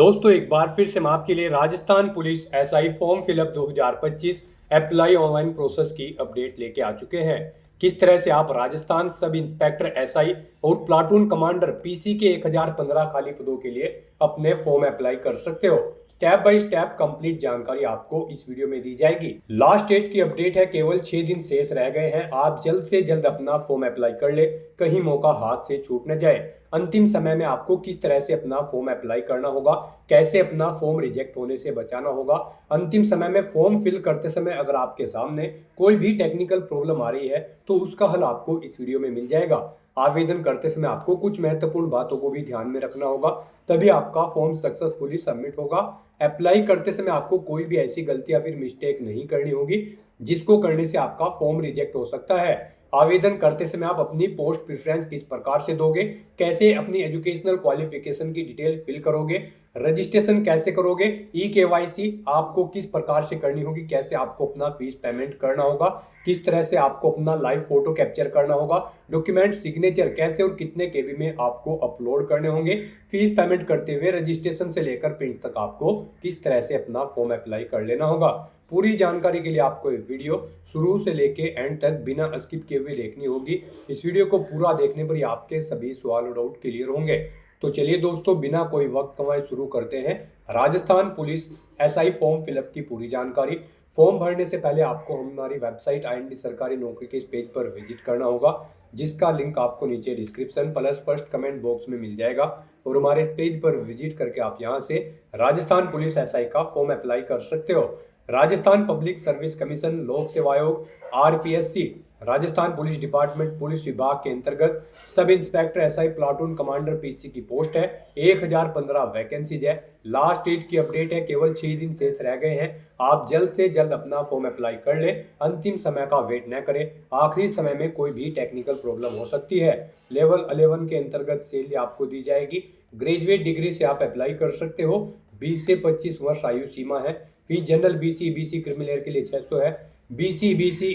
दोस्तों एक बार फिर से मैं आपके लिए Rajasthan police SI form fill up 2025 apply online process की अपडेट लेके आ चुके हैं। किस तरह से आप राजस्थान सब इंस्पेक्टर एसआई और प्लाटून कमांडर पीसी के 1015 खाली पदों के लिए अपने फॉर्म अप्लाई कर सकते हो। स्टेप बाय स्टेप कंप्लीट जानकारी आपको इस वीडियो में दी जाएगी। लास्ट डेट की अपडेट है, केवल 6 दिन शेष रह गए हैं। आप जल्द से जल्द अपना फॉर्म अप्लाई कर ले, कहीं मौका हाथ से छूट न जाए। अंतिम समय में आपको किस तरह से अपना फॉर्म अप्लाई करना होगा, कैसे अपना फॉर्म रिजेक्ट होने से बचाना होगा। अंतिम समय में फॉर्म फिल करते समय अगर आपके सामने कोई भी टेक्निकल प्रॉब्लम आ रही है तो उसका हल आपको इस वीडियो में मिल जाएगा। आवेदन करते समय आपको कुछ महत्वपूर्ण बातों को भी ध्यान में रखना होगा, तभी आपका फॉर्म सक्सेसफुली सबमिट होगा। अप्लाई करते समय आपको कोई भी ऐसी गलती या फिर मिस्टेक नहीं करनी होगी जिसको करने से आपका फॉर्म रिजेक्ट हो सकता है। आवेदन करते समय आप अपनी पोस्ट प्रेफरेंस किस प्रकार से दोगे, कैसे अपनी एजुकेशनल क्वालिफिकेशन की डिटेल फिल करोगे, रजिस्ट्रेशन कैसे करोगे, ई-केवाईसी आपको किस प्रकार से करनी होगी, कैसे आपको अपना फीस पेमेंट करना होगा, किस तरह से आपको अपना लाइव फोटो कैप्चर करना होगा, डॉक्यूमेंट सिग्नेचर कैसे और कितने केबी में आपको अपलोड करने होंगे, फीस पेमेंट करते हुए रजिस्ट्रेशन से लेकर प्रिंट तक आपको किस तरह से अपना फॉर्म अप्लाई कर लेना होगा। पूरी जानकारी के लिए आपको ये वीडियो शुरू से लेके एंड तक बिना स्किप किए हुए देखनी होगी। इस वीडियो को पूरा देखने पर ही आपके सभी सवाल और डाउट क्लियर होंगे। तो चलिए दोस्तों, बिना कोई वक्त गंवाए शुरू करते हैं Rajasthan police SI form fill up की पूरी जानकारी। फॉर्म भरने से पहले आपको हमारी वेबसाइट आईएनडी सरकारी नौकरी के इस पेज पर विजिट करना होगा, जिसका लिंक आपको नीचे description plus first comment box में मिल जाएगा। और हमारे पेज पर विजिट करके आप यहां से राजस्थान पुलिस एसआई का फॉर्म अप्लाई कर सकते हो। राजस्थान पब्लिक सर्विस कमीशन लोक सेवा आयोग RPSC Rajasthan police department police विभाग के अंतर्गत sub inspector SI platoon commander PC की पोस्ट है। 1015 वैकेंसीज है। लास्ट डेट की अपडेट है, केवल 6 दिन शेष रह गए हैं। आप जल्द से जल्द अपना फॉर्म अप्लाई कर ले, अंतिम समय का वेट न करें। आखिरी समय में कोई भी टेक्निकल प्रॉब्लम हो सकती है। लेवल 11 के अंतर्गत सैलरी आपको दी जाएगी। ग्रेजुएट डिग्री से आप अप्लाई कर सकते हो। 20 से 25 वर्ष आयु सीमा है। फीस जनरल बीसी क्रिमिनल के लिए 600 है। बीसी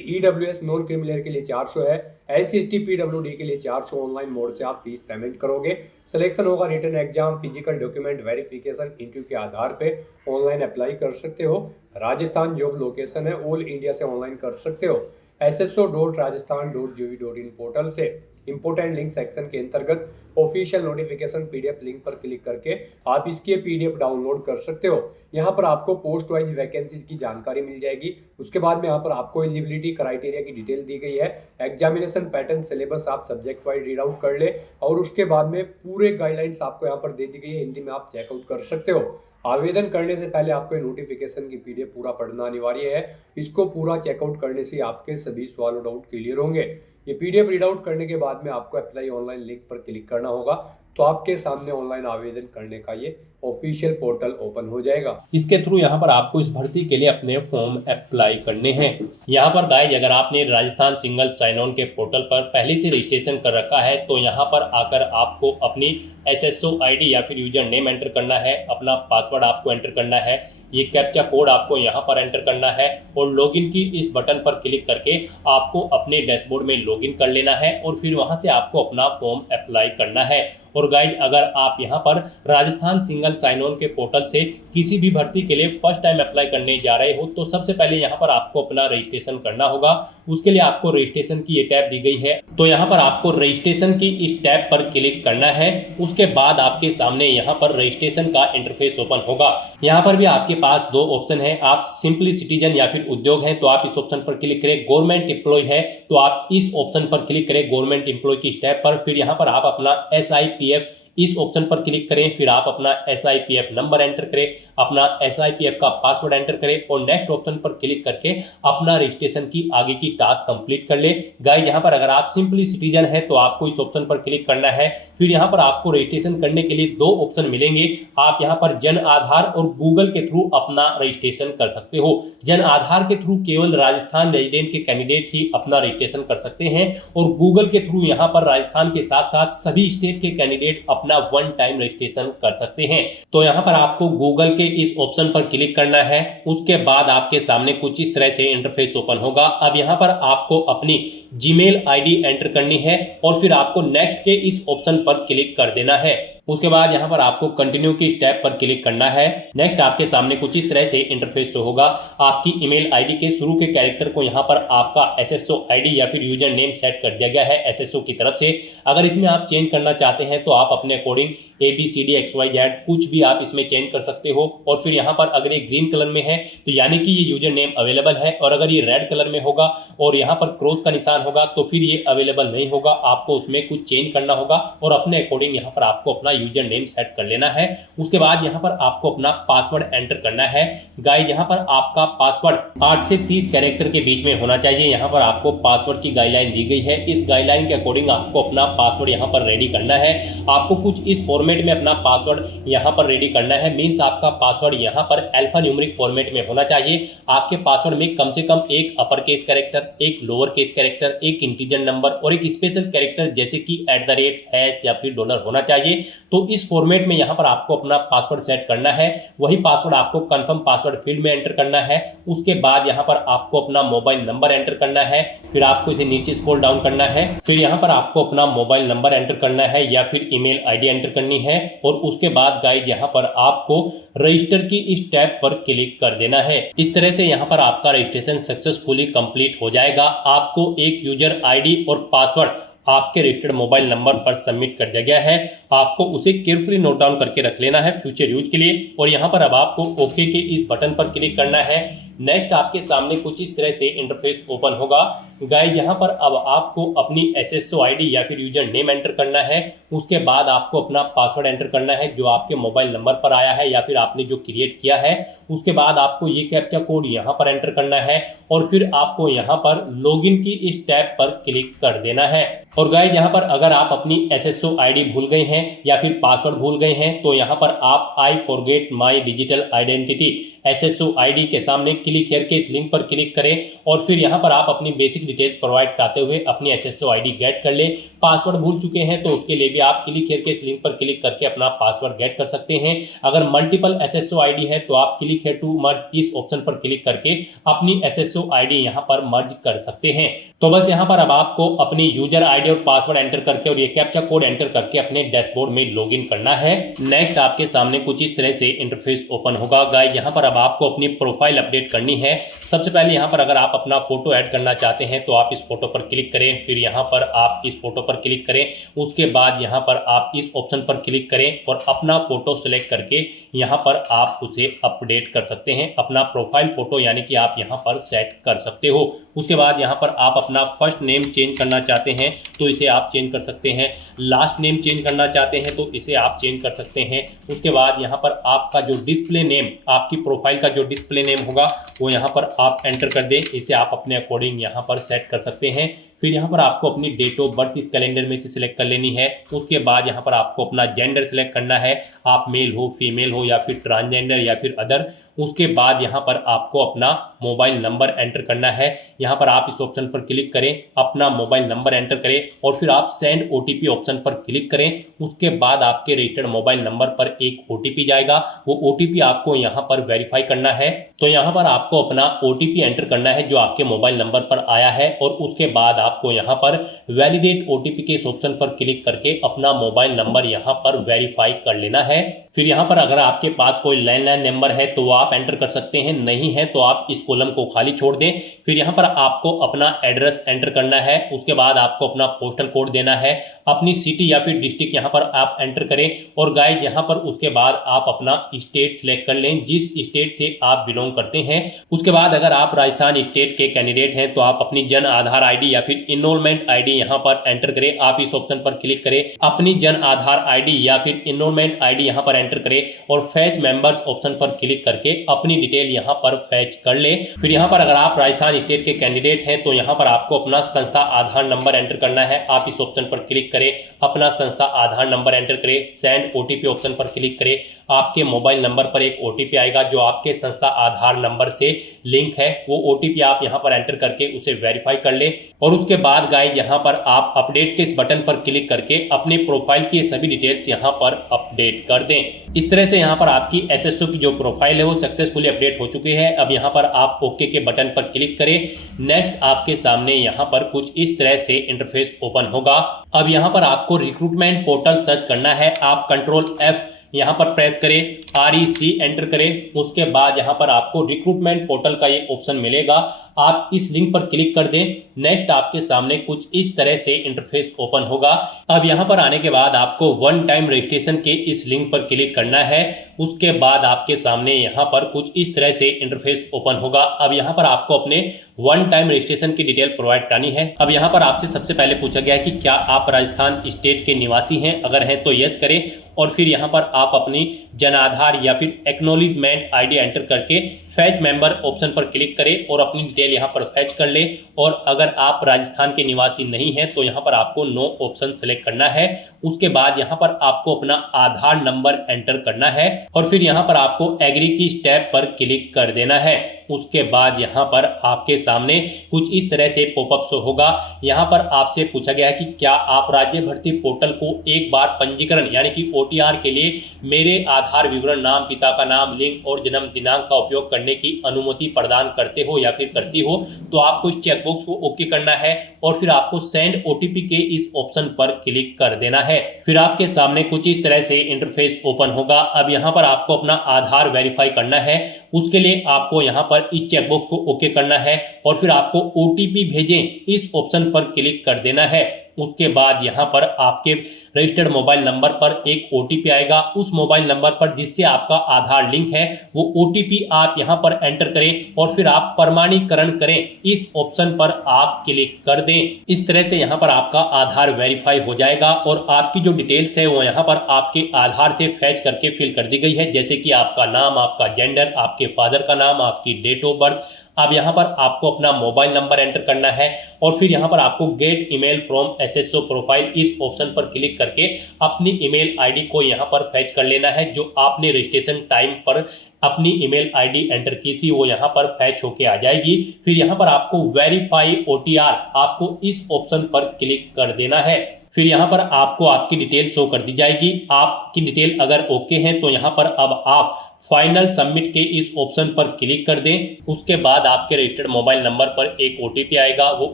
ईडब्ल्यूएस नॉन क्रिमिनल के लिए 400 है। SC/ST पीडब्ल्यूडी के लिए 400 ऑनलाइन मोड से आप फीस पेमेंट करोगे। सिलेक्शन होगा written exam, physical document verification interview के आधार पे। ऑनलाइन अप्लाई कर सकते हो। राजस्थान जॉब लोकेशन है, ऑल इंडिया से ऑनलाइन कर सकते हो sso.rajasthan.gov.in पोर्टल से। इंपोर्टेंट लिंक सेक्शन के अंतर्गत ऑफिशियल नोटिफिकेशन पीडीएफ लिंक पर क्लिक करके आप इसके पीडीएफ डाउनलोड कर सकते हो। यहाँ पर आपको पोस्ट वाइज वैकेंसीज की जानकारी मिल जाएगी। उसके बाद में यहाँ पर आपको एलिजिबिलिटी क्राइटेरिया की डिटेल दी गई है। एग्जामिनेशन पैटर्न सिलेबस आप सब्जेक्ट वाइज रीड आउट कर ले और उसके बाद में पूरे गाइडलाइंस आपको यहाँ पर दे दी गई है, हिंदी में आप चेकआउट कर सकते हो। आवेदन करने से पहले आपको नोटिफिकेशन की पीडीएफ पूरा पढ़ना अनिवार्य है। इसको पूरा चेकआउट करने से आपके सभी सवाल और डाउट क्लियर होंगे। ये पीडीएफ रीड आउट करने के बाद में आपको अप्लाई ऑनलाइन लिंक पर क्लिक करना होगा, तो आपके सामने ऑनलाइन आवेदन करने का ये ऑफिशियल पोर्टल ओपन हो जाएगा। इसके थ्रू यहाँ पर आपको इस भर्ती के लिए अपने फॉर्म अप्लाई करने हैं। यहाँ पर गाइस, अगर आपने राजस्थान सिंगल साइन ऑन के पोर्टल पर पहले से रजिस्ट्रेशन कर रखा है तो यहाँ पर आकर आपको अपनी SSO ID या फिर यूजर नेम एंटर करना है, अपना पासवर्ड आपको एंटर करना है, ये कैप्चा कोड आपको यहाँ पर एंटर करना है और लॉगिन की इस बटन पर क्लिक करके आपको अपने डैशबोर्ड में लॉगिन कर लेना है और फिर वहाँ से आपको अपना फॉर्म अप्लाई करना है। और गाइज, अगर आप यहाँ पर राजस्थान सिंगल साइन ऑन के पोर्टल से किसी भी भर्ती के लिए फर्स्ट टाइम अप्लाई करने जा रहे हो तो सबसे पहले यहाँ पर आपको अपना रजिस्ट्रेशन करना होगा। उसके लिए आपको रजिस्ट्रेशन की ये टैब दी गई है, तो यहाँ पर आपको रजिस्ट्रेशन की इस टैब पर क्लिक करना है। उसके बाद आपके सामने यहाँ पर रजिस्ट्रेशन का इंटरफेस ओपन होगा। यहाँ पर भी आपके पास दो ऑप्शन है, आप सिंपली सिटीजन या फिर उद्योग है तो आप इस ऑप्शन पर क्लिक करें। गवर्नमेंट एम्प्लॉय है तो आप इस ऑप्शन पर क्लिक करें, गवर्नमेंट एम्प्लॉय की टैब पर। फिर यहाँ पर आप अपना SIPF इस ऑप्शन पर क्लिक करें, फिर आप अपना SIPF नंबर एंटर करें, अपना SIPF का पासवर्ड एंटर करें और नेक्स्ट ऑप्शन पर क्लिक करके अपना रजिस्ट्रेशन की आगे की टास्क कंप्लीट कर ले। गाइस, यहाँ पर अगर आप सिंपली सिटीजन है तो आपको इस ऑप्शन पर क्लिक करना है। फिर यहाँ पर आपको रजिस्ट्रेशन करने के लिए दो ऑप्शन मिलेंगे। आप यहाँ पर जन आधार और गूगल के थ्रू अपना रजिस्ट्रेशन कर सकते हो। जन आधार के थ्रू केवल राजस्थान रेजिडेंट के कैंडिडेट ही अपना रजिस्ट्रेशन कर सकते हैं और गूगल के थ्रू यहाँ पर राजस्थान के साथ साथ सभी स्टेट के कैंडिडेट अपना वन टाइम रजिस्ट्रेशन कर सकते हैं। तो यहाँ पर आपको गूगल के इस ऑप्शन पर क्लिक करना है। उसके बाद आपके सामने कुछ इस तरह से इंटरफेस ओपन होगा। अब यहाँ पर आपको अपनी जीमेल ID एंटर करनी है और फिर आपको नेक्स्ट के इस ऑप्शन पर क्लिक कर देना है। उसके बाद यहाँ पर आपको कंटिन्यू की स्टेप पर क्लिक करना है। नेक्स्ट आपके सामने कुछ इस तरह से इंटरफेस शो होगा। आपकी ईमेल आईडी के शुरू के कैरेक्टर को यहाँ पर आपका एसएसओ आईडी या फिर यूजर नेम सेट कर दिया गया है एसएसओ की तरफ से। अगर इसमें आप चेंज करना चाहते हैं तो आप अपने अकॉर्डिंग ABCDXYZ कुछ भी आप इसमें चेंज कर सकते हो। और फिर यहाँ पर अगर ये ग्रीन कलर में है तो यानी कि ये यूजर नेम अवेलेबल है, और अगर ये रेड कलर में होगा और यहाँ पर क्रॉस का निशान होगा तो फिर ये अवेलेबल नहीं होगा। आपको उसमें कुछ चेंज करना होगा और अपने अकॉर्डिंग यहाँ पर आपको अपना यूजर नेम सेट कर लेना है। उसके बाद यहाँ पर आपको अपना पासवर्ड एंटर करना है। गाइस यहाँ पर आपका पासवर्ड 8 से 30 कैरेक्टर के बीच में होना चाहिए। यहाँ पर आपको पासवर्ड की गाइडलाइन दी गई है। इस गाइडलाइन के अकॉर्डिंग आपको अपना पासवर्ड यहाँ पर रेडी करना है। आपको कुछ इस फॉर्मेट में अपना पासवर्ड यहाँ पर रेडी करना है। मीन्स आपका पासवर्ड यहाँ पर अल्फा न्यूमेरिक फॉर्मेट में होना चाहिए। आपके पासवर्ड में कम से कम एक अपर केस कैरेक्टर, एक लोअर केस कैरेक्टर, एक इंटीजर नंबर और एक स्पेशल कैरेक्टर जैसे कि @ या फिर डॉलर होना चाहिए। तो इस फॉर्मेट में यहाँ पर आपको अपना पासवर्ड सेट करना है। वही पासवर्ड आपको कंफर्म पासवर्ड फील्ड में एंटर करना है। उसके बाद यहाँ पर आपको अपना मोबाइल नंबर एंटर करना है। फिर आपको इसे नीचे स्क्रॉल डाउन करना है। फिर यहाँ पर आपको अपना मोबाइल नंबर एंटर करना है या फिर ईमेल आईडी एंटर करनी है। और उसके बाद गाइस यहाँ पर आपको रजिस्टर की इस टैब पर क्लिक कर देना है। इस तरह से यहाँ पर आपका रजिस्ट्रेशन सक्सेसफुली कंप्लीट हो जाएगा। आपको एक यूजर आईडी और पासवर्ड आपके रजिस्टर्ड मोबाइल नंबर पर सबमिट कर दिया गया है। आपको उसे केयरफुली नोट डाउन करके रख लेना है फ्यूचर यूज के लिए। और यहाँ पर अब आपको ओके के इस बटन पर क्लिक करना है। नेक्स्ट आपके सामने कुछ इस तरह से इंटरफेस ओपन होगा। गाइस यहाँ पर अब आपको अपनी एसएसओ आईडी या फिर यूजर नेम एंटर करना है। उसके बाद आपको अपना पासवर्ड एंटर करना है जो आपके मोबाइल नंबर पर आया है या फिर आपने जो क्रिएट किया है। उसके बाद आपको ये कैप्चा कोड यहाँ पर एंटर करना है और फिर आपको यहाँ पर लॉगिन की इस टैब पर क्लिक कर देना है। और गाइस यहाँ पर अगर आप अपनी एसएसओ आईडी भूल गए हैं या फिर पासवर्ड भूल गए हैं तो यहाँ पर आप I forget my digital identity SSO ID के सामने क्लिक हियर के इस लिंक पर क्लिक करें और फिर यहाँ पर आप अपनी बेसिक डिटेल्स प्रोवाइड कराते हुए अपनी एसएसओ आईडी गेट कर लें। पासवर्ड भूल चुके हैं तो उसके लिए भी आप क्लिक हियर के इस लिंक पर क्लिक करके अपना पासवर्ड गेट कर सकते हैं। अगर मल्टीपल एसएसओ आईडी है तो आप क्लिक हियर टू मर्ज इस ऑप्शन पर क्लिक करके अपनी एसएसओ आईडी यहाँ पर मर्ज कर सकते हैं। तो बस यहाँ पर अब आपको अपनी यूजर आईडी और पासवर्ड एंटर करके और ये कैप्चा कोड एंटर करके अपने डैशबोर्ड में लॉगिन करना है। नेक्स्ट आपके सामने कुछ इस तरह से इंटरफेस ओपन होगा। गाइस यहाँ पर अब आपको अपनी प्रोफाइल अपडेट करनी है। सबसे पहले यहाँ पर अगर आप अपना फोटो ऐड करना चाहते हैं तो आप इस फोटो पर क्लिक करें। फिर यहाँ पर आप इस फोटो पर क्लिक करें। उसके बाद यहाँ पर आप इस ऑप्शन पर क्लिक करें और अपना फोटो सिलेक्ट करके यहाँ पर आप उसे अपडेट कर सकते हैं। अपना प्रोफाइल फोटो यानी कि आप यहाँ पर सेट कर सकते हो। उसके बाद यहाँ पर आप अपना फर्स्ट नेम चेंज करना चाहते हैं तो इसे आप चेंज कर सकते हैं। लास्ट नेम चेंज करना चाहते हैं तो इसे आप चेंज कर सकते हैं। उसके बाद यहाँ पर आपका जो डिस्प्ले नेम, आपकी प्रोफाइल का जो डिस्प्ले नेम होगा वो यहाँ पर आप एंटर कर दें। इसे आप अपने अकॉर्डिंग यहाँ पर सेट कर सकते हैं। फिर यहाँ पर आपको अपनी डेट ऑफ बर्थ इस कैलेंडर में से सिलेक्ट कर लेनी है। उसके बाद यहाँ पर आपको अपना जेंडर सिलेक्ट करना है, आप मेल हो, फीमेल हो या फिर ट्रांसजेंडर या फिर अदर। उसके बाद यहाँ पर आपको अपना मोबाइल नंबर एंटर करना है। यहाँ पर आप इस ऑप्शन पर क्लिक करें, अपना मोबाइल नंबर एंटर करें और फिर आप सेंड ओटीपी ऑप्शन पर क्लिक करें। उसके बाद आपके रजिस्टर्ड मोबाइल नंबर पर एक ओटीपी जाएगा। वो ओटीपी आपको यहाँ पर वेरीफाई करना है। तो यहाँ पर आपको अपना ओटीपी एंटर करना है जो आपके मोबाइल नंबर पर आया है और उसके बाद आपको यहाँ पर वैलिडेट ओटीपी के इस ऑप्शन पर क्लिक करके अपना मोबाइल नंबर यहाँ पर वेरीफाई कर लेना है। फिर यहाँ पर अगर आपके पास कोई लैंडलाइन नंबर है तो आप एंटर कर सकते हैं, नहीं है तो आप इस कॉलम को खाली छोड़ दें। फिर यहाँ पर आपको अपना एड्रेस एंटर करना है। उसके बाद आपको अपना पोस्टल कोड देना है, अपनी सिटी या फिर डिस्ट्रिक्ट यहाँ पर आप एंटर करें। और गाइस यहाँ पर उसके बाद आप अपना स्टेट सिलेक्ट कर लें, जिस स्टेट से आप बिलोंग करते हैं। उसके बाद अगर आप राजस्थान स्टेट के कैंडिडेट हैं तो आप अपनी जन आधार आईडी या फिर इनरोलमेंट आईडी यहाँ पर एंटर करें। आप इस ऑप्शन पर क्लिक करें, अपनी जन आधार आईडी या फिर इनरोलमेंट आईडी यहाँ पर एंटर करें और फैच मेंबर्स ऑप्शन पर क्लिक करके अपनी डिटेल यहाँ पर फैच कर ले। फिर यहाँ पर अगर आप राजस्थान स्टेट के कैंडिडेट हैं तो यहाँ पर आपको अपना संस्था आधार नंबर एंटर करना है। आप इस ऑप्शन पर क्लिक करें, अपना संस्था आधार नंबर एंटर करें, सेंड ओटीपी ऑप्शन पर क्लिक करें, आपके मोबाइल नंबर पर एक OTP आएगा जो आपके संस्था आधार नंबर से लिंक है। वो OTP आप यहाँ पर एंटर करके उसे वेरीफाई कर ले और उसके बाद गाइस यहाँ पर आप अपडेट के इस बटन पर क्लिक करके अपने प्रोफाइल की सभी डिटेल्स यहाँ पर अपडेट कर दें। इस तरह से यहाँ पर आपकी SSO की जो प्रोफाइल है वो सक्सेसफुली अपडेट हो चुकी है। अब यहाँ पर आप ओके के बटन पर क्लिक करें। नेक्स्ट आपके सामने यहाँ पर कुछ इस तरह से इंटरफेस ओपन होगा। अब यहाँ पर आपको रिक्रूटमेंट पोर्टल सर्च करना है। आप कंट्रोल F यहाँ पर प्रेस करें, REC एंटर करें। उसके बाद यहाँ पर आपको रिक्रूटमेंट पोर्टल का ये ऑप्शन मिलेगा। आप इस लिंक पर क्लिक कर दें। नेक्स्ट आपके सामने कुछ इस तरह से इंटरफेस ओपन होगा। अब यहाँ पर आने के बाद आपको वन टाइम रजिस्ट्रेशन के इस लिंक पर क्लिक करना है। उसके बाद आपके सामने यहाँ पर कुछ इस तरह से इंटरफेस ओपन होगा। अब यहाँ पर आपको अपने वन टाइम रजिस्ट्रेशन की डिटेल प्रोवाइड करनी है। अब यहाँ पर आपसे सबसे पहले पूछा गया है कि क्या आप राजस्थान स्टेट के निवासी हैं, अगर हैं तो यस करें और फिर यहाँ पर आप अपनी जन आधार या फिर एक्नॉलेजमेंट ID एंटर करके फैच मेंबर ऑप्शन पर क्लिक करें और अपनी डिटेल यहाँ पर फैच कर ले। और अगर आप राजस्थान के निवासी नहीं हैं तो यहाँ पर आपको नो ऑप्शन सेलेक्ट करना है। उसके बाद यहाँ पर आपको अपना आधार नंबर एंटर करना है और फिर यहाँ पर आपको एग्री की स्टेप पर क्लिक कर देना है। उसके बाद यहाँ पर आपके सामने कुछ इस तरह से पॉपअप शो होगा। यहाँ पर आपसे पूछा गया है कि क्या आप राज्य भर्ती पोर्टल को एक बार पंजीकरण यानी कि OTR के लिए मेरे आधार विवरण, नाम, पिता का नाम, लिंग और जन्म दिनांक का उपयोग करने की अनुमति प्रदान करते हो या फिर करती हो। तो आपको इस चेकबॉक्स को ओके करना है और फिर आपको सेंड OTP के इस ऑप्शन पर क्लिक कर देना है। फिर आपके सामने कुछ इस तरह से इंटरफेस ओपन होगा। अब यहाँ पर आपको अपना आधार वेरीफाई करना है। उसके लिए आपको यहाँ पर इस चेकबॉक्स को ओके करना है और फिर आपको OTP भेजें इस ऑप्शन पर क्लिक कर देना है। उसके बाद यहाँ पर आपके रजिस्टर्ड मोबाइल नंबर पर एक OTP आएगा। उस मोबाइल नंबर पर जिससे आपका आधार लिंक है वो OTP आप यहाँ पर एंटर करें और फिर आप प्रमाणीकरण करें इस ऑप्शन पर आप क्लिक कर दें। इस तरह से यहाँ पर आपका आधार वेरीफाई हो जाएगा और आपकी जो डिटेल्स है वो यहाँ पर आपके आधार से फैच करके फिल कर दी गई है, जैसे कि आपका नाम, आपका जेंडर, आपके फादर का नाम, आपकी डेट ऑफ बर्थ। अब यहाँ पर आपको अपना मोबाइल नंबर एंटर करना है और फिर यहाँ पर आपको gate email from SSO profile इस ऑप्शन पर क्लिक करके अपनी ईमेल ID को यहाँ पर फैच कर लेना है। जो आपने रजिस्ट्रेशन टाइम पर अपनी ईमेल ID एंटर की थी वो यहाँ पर फैच होके आ जाएगी। फिर यहाँ पर आपको वेरीफाई OTR आपको इस ऑप्शन पर क्लिक कर देना है। फिर यहाँ पर आपको आपकी डिटेल शो कर दी जाएगी। आपकी डिटेल अगर ओके है तो यहाँ पर अब आप फाइनल सबमिट के इस ऑप्शन पर क्लिक कर दें। उसके बाद आपके रजिस्टर्ड मोबाइल नंबर पर एक OTP आएगा। वो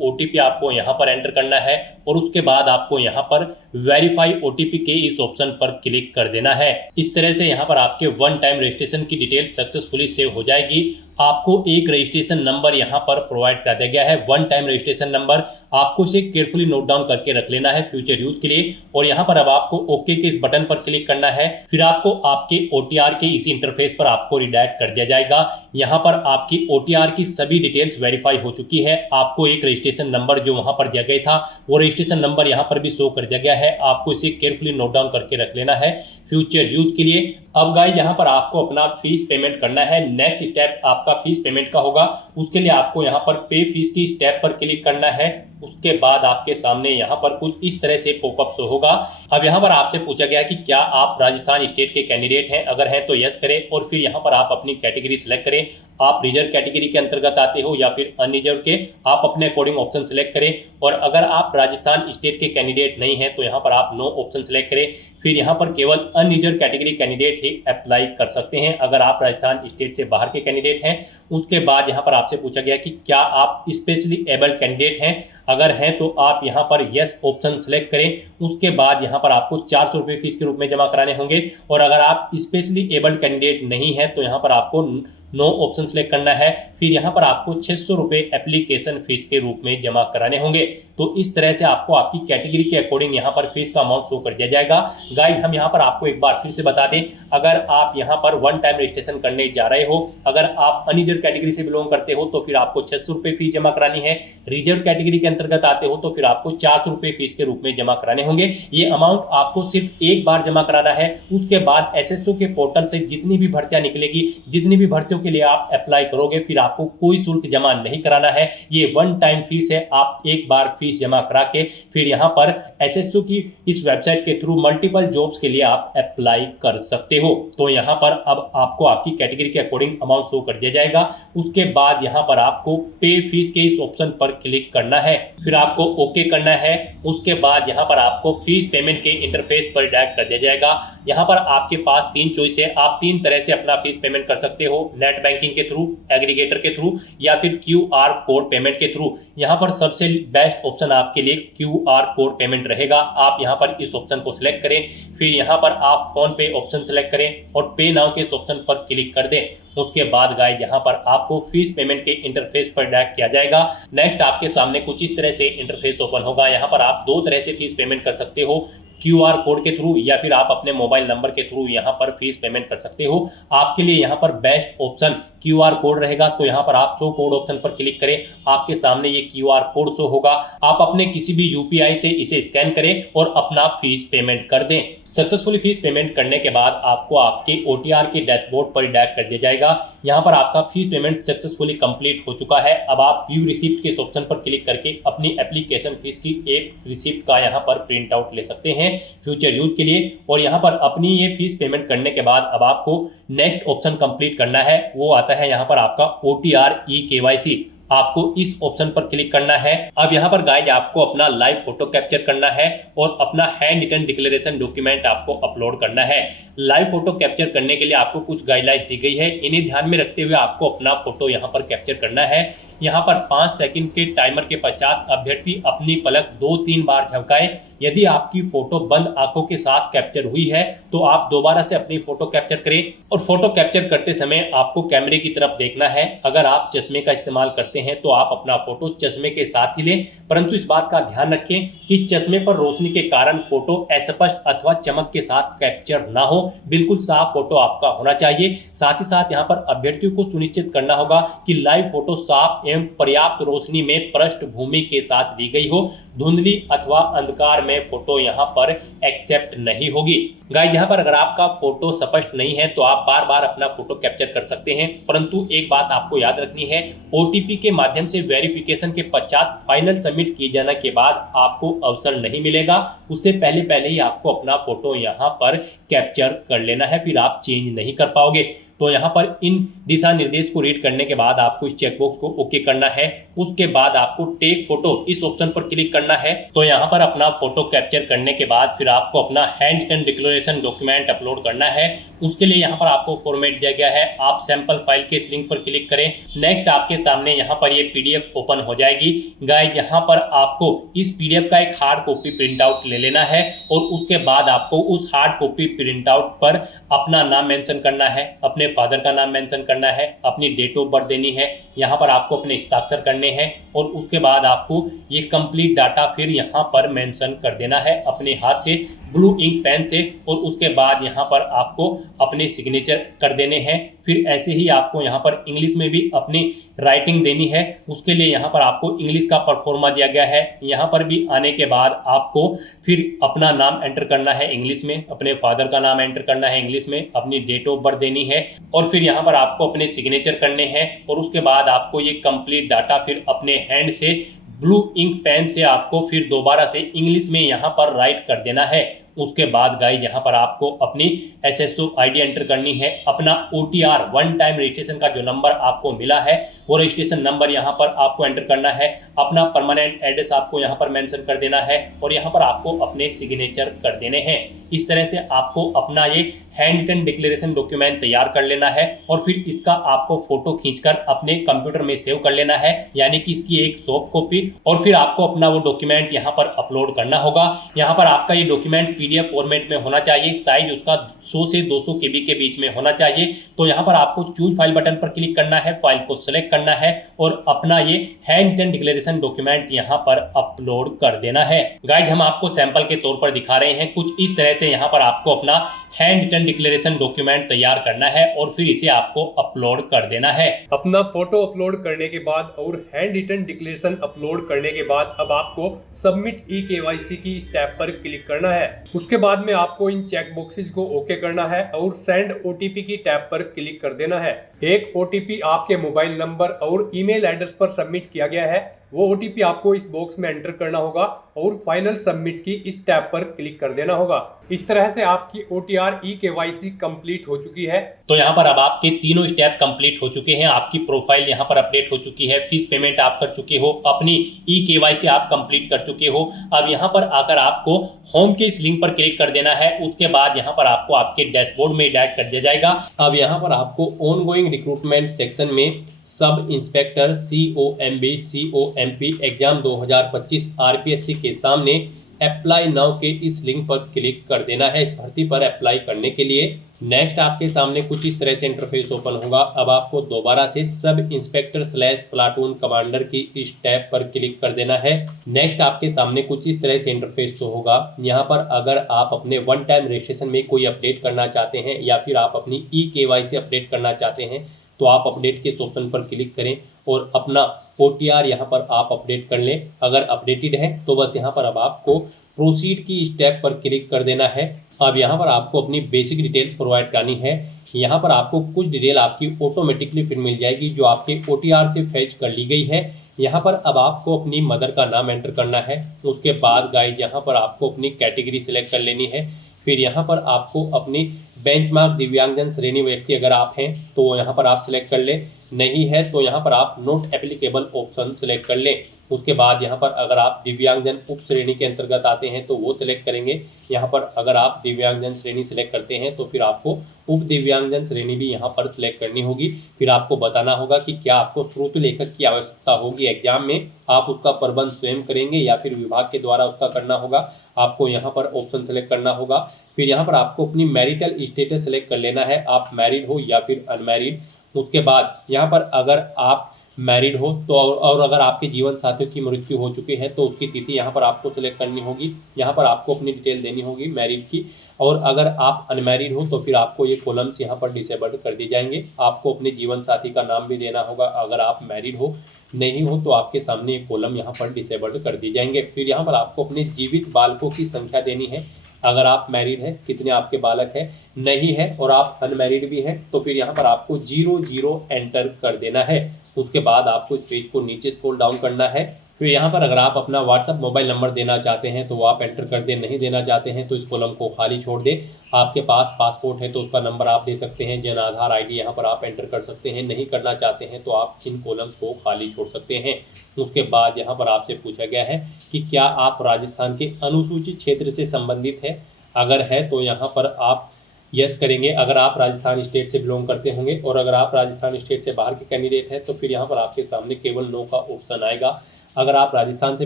OTP आपको यहाँ पर एंटर करना है और उसके बाद आपको यहाँ पर वेरीफाई OTP के इस ऑप्शन पर क्लिक कर देना है। इस तरह से यहाँ पर आपके वन टाइम रजिस्ट्रेशन की डिटेल सक्सेसफुली सेव हो जाएगी। आपको एक रजिस्ट्रेशन नंबर यहाँ पर प्रोवाइड कर दिया गया है, वन टाइम रजिस्ट्रेशन नंबर। आपको इसे केयरफुली नोट डाउन करके रख लेना है फ्यूचर यूज के लिए। और यहाँ पर अब आपको ओके के इस बटन पर क्लिक करना है। फिर आपको आपके OTR के इसी इंटरफेस पर आपको रिडायरेक्ट कर दिया जाएगा। यहाँ पर आपकी OTR की सभी डिटेल्स वेरीफाई हो चुकी है। आपको एक रजिस्ट्रेशन नंबर जो वहां पर दिया गया था वो रजिस्ट्रेशन नंबर यहाँ पर भी शो कर दिया गया है। आपको इसे केयरफुली नोट डाउन करके रख लेना है फ्यूचर यूज के लिए। अब गाइस यहाँ पर आपको अपना फीस पेमेंट करना है। नेक्स्ट स्टेप आपका फीस पेमेंट का होगा। उसके लिए आपको यहाँ पर पे फीस की स्टेप पर क्लिक करना है। उसके बाद आपके सामने यहाँ पर कुछ इस तरह से पॉपअप शो होगा। अब यहाँ पर आपसे पूछा गया कि क्या आप राजस्थान स्टेट के कैंडिडेट हैं, अगर हैं तो यस करें और फिर यहाँ पर आप अपनी कैटेगरी सिलेक्ट करें। आप रिजर्व कैटेगरी के अंतर्गत आते हो या फिर अनरिजर्व के, आप अपने अकॉर्डिंग ऑप्शन सिलेक्ट करें। और अगर आप राजस्थान स्टेट के कैंडिडेट नहीं हैं तो यहाँ पर आप नो ऑप्शन सिलेक्ट करें। फिर यहाँ पर केवल अनरिजर्व कैटेगरी कैंडिडेट ही अप्लाई कर सकते हैं अगर आप राजस्थान स्टेट से बाहर के कैंडिडेट हैं। उसके बाद यहाँ पर आपसे पूछा गया कि क्या आप स्पेशली एबल्ड कैंडिडेट हैं, अगर हैं तो आप यहाँ पर यस ऑप्शन सेलेक्ट करें। उसके बाद यहाँ पर आपको 400 रुपये फीस के रूप में जमा कराने होंगे। और अगर आप स्पेशली एबल्ड कैंडिडेट नहीं हैं तो यहाँ पर आपको नो ऑप्शन सेलेक्ट करना है। फिर यहाँ पर आपको 600 रुपये एप्लीकेशन फीस के रूप में जमा कराने होंगे। तो इस तरह से आपको आपकी कैटेगरी के अकॉर्डिंग यहाँ पर फीस का अमाउंट शो कर दिया जाएगा। गाइस हम यहाँ पर आपको एक बार फिर से बता दें, अगर आप यहाँ पर वन टाइम रजिस्ट्रेशन करने जा रहे हो, अगर आप अनरिजर्व कैटेगरी से बिलोंग करते हो तो फिर आपको 600 रुपये फीस जमा करानी है। रिजर्व कैटेगरी के अंतर्गत आते हो तो फिर आपको 400 रुपये फीस के रूप में जमा कराने होंगे। ये अमाउंट आपको सिर्फ एक बार जमा कराना है। उसके बाद एसएसओ के पोर्टल से जितनी भी भर्तियां निकलेगी, जितनी भी भर्तियों के लिए आप अप्लाई करोगे, फिर आपको कोई शुल्क जमा नहीं कराना है। ये वन टाइम फीस है। आप एक बार फीस जमा करा के फिर यहाँ पर एसएसओ की इस वेबसाइट के थ्रू मल्टीपल जॉब्स के लिए आप अप्लाई कर सकते हो। तो यहाँ पर अब आपको आपकी कैटेगरी के अकॉर्डिंग अमाउंट शो कर दिया जाएगा। उसके बाद यहाँ पर आपको पे फीस के इस ऑप्शन पर क्लिक करना है, फिर आपको ओके करना है। उसके बाद यहाँ पर आपको फीस पेमेंट के इंटरफेस पर डायरेक्ट कर दिया जाएगा। यहाँ पर आपके पास 3 चॉइस है। आप 3 तरह से अपना फीस पेमेंट कर सकते हो, नेट बैंकिंग के थ्रू, एग्रीगेटर के थ्रू या फिर QR कोड पेमेंट के थ्रू। यहाँ पर सबसे बेस्ट ऑप्शन आपके लिए QR कोड पेमेंट रहेगा। आप यहाँ पर इस ऑप्शन को सिलेक्ट करें, फिर यहाँ पर आप फोन पे ऑप्शन सिलेक्ट करें और पे नाउ के इस ऑप्शन पर क्लिक कर दें। उसके बाद गाइस यहाँ पर आपको फीस पेमेंट के इंटरफेस पर डायरेक्ट किया जाएगा। नेक्स्ट आपके सामने कुछ इस तरह से इंटरफेस ओपन होगा। यहाँ पर आप 2 तरह से फीस पेमेंट कर सकते हो, QR कोड के थ्रू या फिर आप अपने मोबाइल नंबर के थ्रू यहाँ पर फीस पेमेंट कर सकते हो। आपके लिए यहाँ पर बेस्ट ऑप्शन QR कोड रहेगा। तो यहाँ पर आप शो कोड ऑप्शन पर क्लिक करें, आपके सामने ये QR कोड शो होगा। आप अपने किसी भी UPI से इसे स्कैन करें और अपना फीस पेमेंट कर दें। सक्सेसफुली फीस पेमेंट करने के बाद आपको आपके OTR के डैशबोर्ड पर डायरेक्ट कर दिया जाएगा। यहाँ पर आपका फीस पेमेंट सक्सेसफुली कंप्लीट हो चुका है। अब आप व्यू रिसिप्ट के इस ऑप्शन पर क्लिक करके अपनी एप्लीकेशन फीस की एक रिसिप्ट का यहाँ पर प्रिंट आउट ले सकते हैं फ्यूचर यूज के लिए। और यहाँ पर अपनी ये फीस पेमेंट करने के बाद अब आपको नेक्स्ट ऑप्शन कंप्लीट करना है। वो आता है यहाँ पर आपका OTR eKYC। आपको इस ऑप्शन पर क्लिक करना है। अब यहाँ पर गाइज आपको अपना लाइव फोटो कैप्चर करना है और अपना हैंड रिटन डिक्लेरेशन डॉक्यूमेंट आपको अपलोड करना है। लाइव फोटो कैप्चर करने के लिए आपको कुछ गाइडलाइंस दी गई है, इन्हें ध्यान में रखते हुए आपको अपना फोटो यहाँ पर कैप्चर करना है। यहाँ पर 5 सेकंड के टाइमर के पश्चात अभ्यर्थी अपनी पलक 2-3 बार झपकाए। यदि आपकी फोटो बंद आंखों के साथ कैप्चर हुई है तो आप दोबारा से अपनी फोटो कैप्चर करें और फोटो कैप्चर करते समय आपको कैमरे की तरफ देखना है। अगर आप चश्मे का इस्तेमाल करते हैं तो आप अपना फोटो चश्मे के साथ ही लें, परंतु इस बात का ध्यान रखें कि चश्मे पर रोशनी के कारण फोटो अस्पष्ट अथवा चमक के साथ कैप्चर ना हो। बिल्कुल साफ फोटो आपका होना चाहिए। साथ ही साथ यहाँ पर अभ्यर्थियों को सुनिश्चित करना होगा कि लाइव फोटो साफ एवं पर्याप्त रोशनी में पृष्ठभूमि के साथ ली गई हो। धुंधली अथवा अंधकार में फोटो यहाँ पर एक्सेप्ट नहीं होगी। गाइस यहाँ पर अगर आपका फोटो स्पष्ट नहीं है तो आप बार बार अपना फोटो कैप्चर कर सकते हैं, परंतु एक बात आपको याद रखनी है, OTP के माध्यम से वेरिफिकेशन के पश्चात फाइनल सबमिट किए जाने के बाद आपको अवसर नहीं मिलेगा। उससे पहले ही आपको अपना फोटो यहाँ पर कैप्चर कर लेना है, फिर आप चेंज नहीं कर पाओगे। तो यहाँ पर इन दिशा निर्देश को रीड करने के बाद आपको इस चेकबॉक्स को ओके करना है। उसके बाद आपको टेक फोटो इस ऑप्शन पर क्लिक करना है। तो यहाँ पर अपना फोटो कैप्चर करने के बाद फिर आपको अपना handwritten declaration document upload करना है। उसके लिए यहाँ पर आपको फॉर्मेट दिया गया है, आप सैंपल फाइल के इस लिंक पर क्लिक करें। नेक्स्ट आपके सामने यहाँ पर ये PDF ओपन हो जाएगी। गाइस यहाँ पर आपको इस PDF का एक हार्ड कॉपी प्रिंट आउट ले लेना है और उसके बाद आपको उस हार्ड कॉपी प्रिंट आउट पर अपना नाम मेंशन करना है, अपने फादर का नाम मेंशन करना है, अपनी डेट ऑफ बर्थ देनी है, यहाँ पर आपको अपने हस्ताक्षर करने हैं और उसके बाद आपको ये कंप्लीट डाटा फिर यहाँ पर मेंशन कर देना है अपने हाथ से ब्लू इंक पेन से। और उसके बाद यहाँ पर आपको अपने सिग्नेचर कर देने हैं। फिर ऐसे ही आपको यहाँ पर इंग्लिश में भी अपनी राइटिंग देनी है। उसके लिए यहाँ पर आपको इंग्लिश का परफॉर्मा दिया गया है। यहाँ पर भी आने के बाद आपको फिर अपना नाम एंटर करना है इंग्लिश में, अपने फादर का नाम एंटर करना है इंग्लिश में, अपनी डेट ऑफ बर्थ देनी है और फिर यहाँ पर आपको अपने सिग्नेचर करने हैं। और उसके बाद आपको ये कंप्लीट डाटा फिर अपने हैंड से ब्लू इंक पेन से आपको फिर दोबारा से इंग्लिश में यहाँ पर राइट कर देना है। उसके बाद गाइस यहाँ पर आपको अपनी SSO ID एंटर करनी है, अपना OTR वन टाइम रजिस्ट्रेशन का जो नंबर आपको मिला है वो रजिस्ट्रेशन नंबर यहाँ पर आपको एंटर करना है, अपना परमानेंट एड्रेस आपको यहाँ पर मेंशन कर देना है और यहाँ पर आपको अपने सिग्नेचर कर देने हैं। इस तरह से आपको अपना ये हैंड रिटन डिक्लेरेशन डॉक्यूमेंट तैयार कर लेना है और फिर इसका आपको फोटो खींचकर अपने कंप्यूटर में सेव कर लेना है, यानी कि इसकी एक सॉफ्ट कॉपी। और फिर आपको अपना वो डॉक्यूमेंट यहाँ पर अपलोड करना होगा। यहाँ पर आपका ये डॉक्यूमेंट PDF फॉर्मेट में होना चाहिए, साइज उसका 100 से 200 KB के बीच में होना चाहिए। तो यहाँ पर आपको चूज फाइल बटन पर क्लिक करना है, फाइल को सिलेक्ट करना है और अपना ये हैंड रिटन डिक्लेरेशन डॉक्यूमेंट यहाँ पर अपलोड कर देना है। गाइज हम आपको सैंपल के तौर पर दिखा रहे हैं, कुछ इस तरह से यहाँ पर आपको अपना हैंड रिटन डिक्लेरेशन डॉक्यूमेंट तैयार करना है और फिर इसे आपको अपलोड कर देना है। अपना फोटो अपलोड करने के बाद और हैंड रिटन डिक्लेरेशन अपलोड करने के बाद अब आपको सबमिट ई-KYC की स्टेप पर क्लिक करना है। उसके बाद में आपको इन चेक बॉक्सेस को ओके करना है और सेंड OTP की टैब पर क्लिक कर देना है। एक OTP आपके मोबाइल नंबर और ईमेल एड्रेस पर सबमिट किया गया है, वो OTP आपको इस बॉक्स में एंटर करना होगा और फाइनल सबमिट की इस टैब पर क्लिक कर देना होगा। इस तरह से आपकी OTR ई-KYC कंप्लीट हो चुकी है। तो यहाँ पर अब आपके तीनों स्टेप कंप्लीट हो चुके हैं, आपकी प्रोफाइल यहाँ पर अपडेट हो चुकी है, फीस पेमेंट आप कर चुके हो, अपनी ई-KYC आप कंप्लीट कर चुके हो। अब यहाँ पर आकर आपको होम के इस लिंक पर क्लिक कर देना है। उसके बाद यहाँ पर आपको आपके डैशबोर्ड में डायरेक्ट कर दिया जाएगा। अब यहाँ पर आपको ऑनगोइंग रिक्रूटमेंट सेक्शन में sub inspector COMP exam 2025 RPSC के सामने अप्लाई नाउ के इस लिंक पर क्लिक कर देना है इस भर्ती पर अप्लाई करने के लिए। नेक्स्ट आपके सामने कुछ इस तरह से इंटरफेस ओपन होगा। अब आपको दोबारा से सब इंस्पेक्टर / प्लाटून कमांडर की इस टैब पर क्लिक कर देना है। नेक्स्ट आपके सामने कुछ इस तरह से इंटरफेस शो होगा। यहाँ पर अगर आप अपने वन टाइम रजिस्ट्रेशन में कोई अपडेट करना चाहते हैं या फिर आप अपनी ई-KYC अपडेट करना चाहते हैं तो आप अपडेट के ऑप्शन पर क्लिक करें और अपना OTR यहाँ पर आप अपडेट कर लें। अगर अपडेटेड है तो बस यहाँ पर अब आपको प्रोसीड की स्टेप पर क्लिक कर देना है। अब यहाँ पर आपको अपनी बेसिक डिटेल्स प्रोवाइड करनी है। यहाँ पर आपको कुछ डिटेल आपकी ऑटोमेटिकली फिर मिल जाएगी जो आपके OTR से फैच कर ली गई है। यहाँ पर अब आपको अपनी मदर का नाम एंटर करना है। उसके बाद गाइज यहाँ पर आपको अपनी कैटेगरी सिलेक्ट कर लेनी है। फिर यहाँ पर आपको अपनी बेंचमार्क दिव्यांगजन श्रेणी व्यक्ति अगर आप हैं तो यहाँ पर आप सिलेक्ट कर लें, नहीं है तो यहाँ पर आप नॉट एप्लीकेबल ऑप्शन सिलेक्ट कर लें। उसके बाद यहाँ पर अगर आप दिव्यांगजन उप श्रेणी के अंतर्गत आते हैं तो वो सिलेक्ट करेंगे। यहाँ पर अगर आप दिव्यांगजन श्रेणी सिलेक्ट करते हैं तो फिर आपको उप दिव्यांगजन श्रेणी भी यहाँ पर सिलेक्ट करनी होगी। फिर आपको बताना होगा कि क्या आपको श्रोत लेखक की आवश्यकता होगी एग्जाम में, आप उसका प्रबंध स्वयं करेंगे या फिर विभाग के द्वारा उसका करना होगा। आपको यहाँ पर ऑप्शन सेलेक्ट करना होगा। फिर यहाँ पर आपको अपनी मैरिटल स्टेटस सेलेक्ट कर लेना है, आप मैरिड हो या फिर अनमैरिड। उसके बाद यहाँ पर अगर आप मैरिड हो तो और अगर आपके जीवन साथियों की मृत्यु हो चुकी है तो उसकी तिथि यहाँ पर आपको सिलेक्ट करनी होगी। यहाँ पर आपको अपनी डिटेल देनी होगी मैरिड की। और अगर आप अनमैरिड हो तो फिर आपको ये कॉलम्स यहाँ पर डिसेबल्ड कर दिए जाएंगे। आपको अपने जीवन साथी का नाम भी देना होगा। अगर आप मैरिड हो, नहीं हो तो आपके सामने ये कॉलम यहाँ पर डिसेबल्ड कर दिए जाएंगे। फिर यहाँ पर आपको अपने जीवित बालकों की संख्या देनी है। अगर आप मैरिड है कितने आपके बालक है, नहीं है और आप अनमैरिड भी हैं तो फिर यहाँ पर आपको 00 एंटर कर देना है। उसके बाद आपको इस पेज को नीचे स्क्रॉल डाउन करना है। फिर यहाँ पर अगर आप अपना व्हाट्सएप मोबाइल नंबर देना चाहते हैं तो वो आप एंटर कर दें, नहीं देना चाहते हैं तो इस कॉलम को खाली छोड़ दें। आपके पास पासपोर्ट है तो उसका नंबर आप दे सकते हैं, जन आधार ID यहाँ पर आप एंटर कर सकते हैं। नहीं करना चाहते हैं तो आप इन कॉलम्स को खाली छोड़ सकते हैं। उसके बाद यहाँ पर आपसे पूछा गया है कि क्या आप राजस्थान के अनुसूचित क्षेत्र से संबंधित है। अगर है तो यहाँ पर आप यस करेंगे अगर आप राजस्थान स्टेट से बिलोंग करते होंगे, और अगर आप राजस्थान स्टेट से बाहर के कैंडिडेट हैं तो फिर यहाँ पर आपके सामने केवल नो का ऑप्शन आएगा। अगर आप राजस्थान से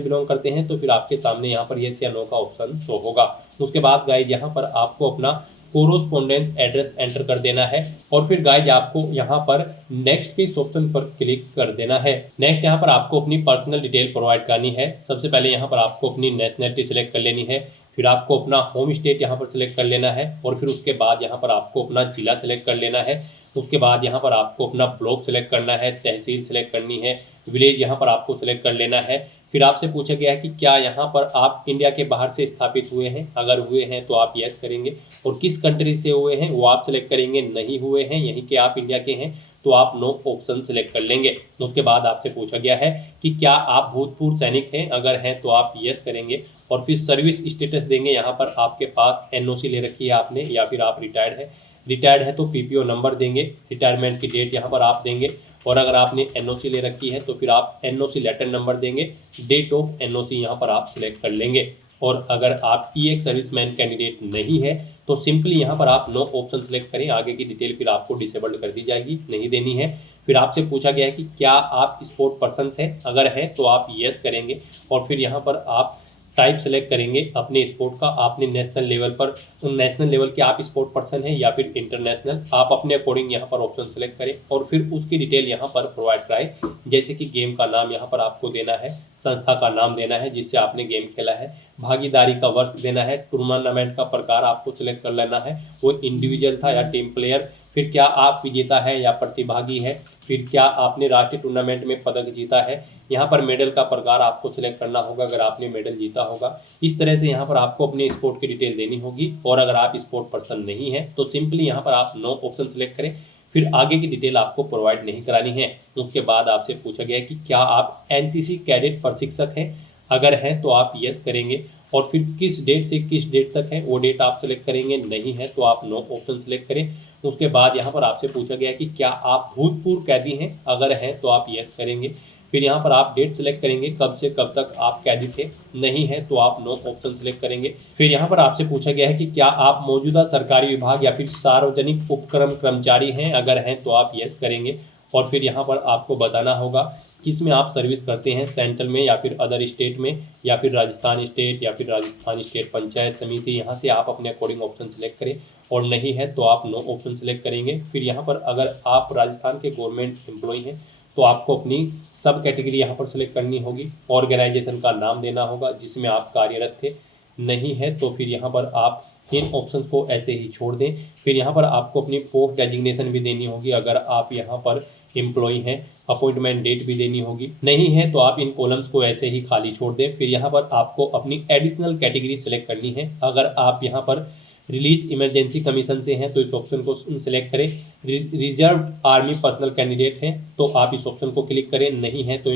बिलोंग करते हैं तो फिर आपके सामने यहाँ पर यस या नो का ऑप्शन शो होगा। उसके बाद गाइज यहाँ पर आपको अपना कोरोस्पोंडेंस एड्रेस एंटर कर देना है और फिर गाइज आपको यहाँ पर नेक्स्ट के इस ऑप्शन पर क्लिक कर देना है। नेक्स्ट यहाँ पर आपको अपनी पर्सनल डिटेल प्रोवाइड करनी है। सबसे पहले यहाँ पर आपको अपनी नेशनलिटी सिलेक्ट कर लेनी है। फिर आपको अपना होम स्टेट यहाँ पर सिलेक्ट कर लेना है और फिर उसके बाद यहाँ पर आपको अपना जिला सिलेक्ट कर लेना है। उसके बाद यहाँ पर आपको अपना ब्लॉक सिलेक्ट करना है, तहसील सिलेक्ट करनी है, विलेज यहाँ पर आपको सिलेक्ट कर लेना है। फिर आपसे पूछा गया है कि क्या यहाँ पर आप इंडिया के बाहर से स्थापित हुए हैं। अगर हुए हैं तो आप यस करेंगे और किस कंट्री से हुए हैं वो आप सिलेक्ट करेंगे। नहीं हुए हैं, यहीं के आप इंडिया के हैं तो आप नो ऑप्शन सिलेक्ट कर लेंगे। उसके बाद आपसे पूछा गया है कि क्या आप भूतपूर्व सैनिक हैं। अगर हैं तो आप यस करेंगे और फिर सर्विस स्टेटस देंगे। यहाँ पर आपके पास NOC ले रखी है आपने या फिर आप रिटायर्ड है। रिटायर्ड है तो PPO नंबर देंगे, रिटायरमेंट की डेट यहाँ पर आप देंगे और अगर आपने NOC ले रखी है तो फिर आप NOC लेटर नंबर देंगे, डेट ऑफ NOC यहाँ पर आप सिलेक्ट कर लेंगे। और अगर आप EX सर्विसमैन कैंडिडेट नहीं है तो सिंपली यहाँ पर आप नो ऑप्शन सेलेक्ट करें। आगे की डिटेल फिर आपको डिसेबल्ड कर दी जाएगी, नहीं देनी है। फिर आपसे पूछा गया है कि क्या आप स्पोर्ट पर्सन हैं। अगर हैं तो आप यस करेंगे और फिर यहाँ पर आप टाइप सेलेक्ट करेंगे अपने स्पोर्ट का, आपने नेशनल लेवल पर नेशनल लेवल के आप स्पोर्ट पर्सन हैं या फिर इंटरनेशनल, आप अपने अकॉर्डिंग यहाँ पर ऑप्शन सेलेक्ट करें और फिर उसकी डिटेल यहाँ पर प्रोवाइड कराएं। जैसे कि गेम का नाम यहाँ पर आपको देना है, संस्था का नाम देना है जिससे आपने गेम खेला है, भागीदारी का वर्ष देना है, टूर्नामेंट का प्रकार आपको सिलेक्ट कर लेना है, वो इंडिविजुअल था या टीम प्लेयर, फिर क्या आप विजेता है या प्रतिभागी है, फिर क्या आपने राष्ट्रीय टूर्नामेंट में पदक जीता है। यहाँ पर मेडल का प्रकार आपको सिलेक्ट करना होगा अगर आपने मेडल जीता होगा। इस तरह से यहाँ पर आपको अपने स्पोर्ट की डिटेल देनी होगी और अगर आप स्पोर्ट पर्सन नहीं है तो सिंपली यहाँ पर आप नो ऑप्शन सेलेक्ट करें, फिर आगे की डिटेल आपको प्रोवाइड नहीं करानी है। उसके बाद आपसे पूछा गया है कि क्या आप एनसीसी कैडेट प्रशिक्षक हैं, अगर हैं तो आप यस करेंगे और फिर किस डेट से किस डेट तक है वो डेट आप सेलेक्ट करेंगे, नहीं है तो आप नो ऑप्शन सेलेक्ट करें। उसके बाद यहाँ पर आपसे पूछा गया है कि क्या आप भूतपूर्व कैदी हैं, अगर हैं तो आप यस करेंगे। फिर यहाँ पर आप डेट सेलेक्ट करेंगे कब से कब तक आप कैदी थे, नहीं है तो आप नो ऑप्शन सेलेक्ट करेंगे। फिर यहाँ पर आपसे पूछा गया है कि क्या आप मौजूदा सरकारी विभाग या फिर सार्वजनिक उपक्रम कर्मचारी हैं, अगर हैं तो आप यस करेंगे और फिर यहाँ पर आपको बताना होगा किस में आप सर्विस करते हैं, सेंट्रल में या फिर अदर स्टेट में या फिर राजस्थान स्टेट या फिर राजस्थान स्टेट पंचायत समिति, यहाँ से आप अपने अकॉर्डिंग ऑप्शन सेलेक्ट करें और नहीं है तो आप नो ऑप्शन सेलेक्ट करेंगे। फिर यहाँ पर अगर आप राजस्थान के गवर्नमेंट एम्प्लॉय हैं तो आपको अपनी सब कैटेगरी यहाँ पर सेलेक्ट करनी होगी, ऑर्गेनाइजेशन का नाम देना होगा जिसमें आप कार्यरत थे, नहीं है तो फिर यहाँ पर आप इन ऑप्शंस को ऐसे ही छोड़ दें। फिर यहाँ पर आपको अपनी पोस्ट डेजिग्नेशन भी देनी होगी अगर आप यहाँ पर एम्प्लॉय हैं, अपॉइंटमेंट डेट भी देनी होगी, नहीं है तो आप इन कॉलम्स को ऐसे ही खाली छोड़ दें। फिर यहाँ पर आपको अपनी एडिशनल कैटेगरी सेलेक्ट करनी है, अगर आप यहाँ पर रिलीज इमरजेंसी कमीशन से हैं तो इस ऑप्शन को सिलेक्ट करें, रिजर्व आर्मी पर्सनल कैंडिडेट हैं तो आप इस ऑप्शन को क्लिक करें, नहीं है तो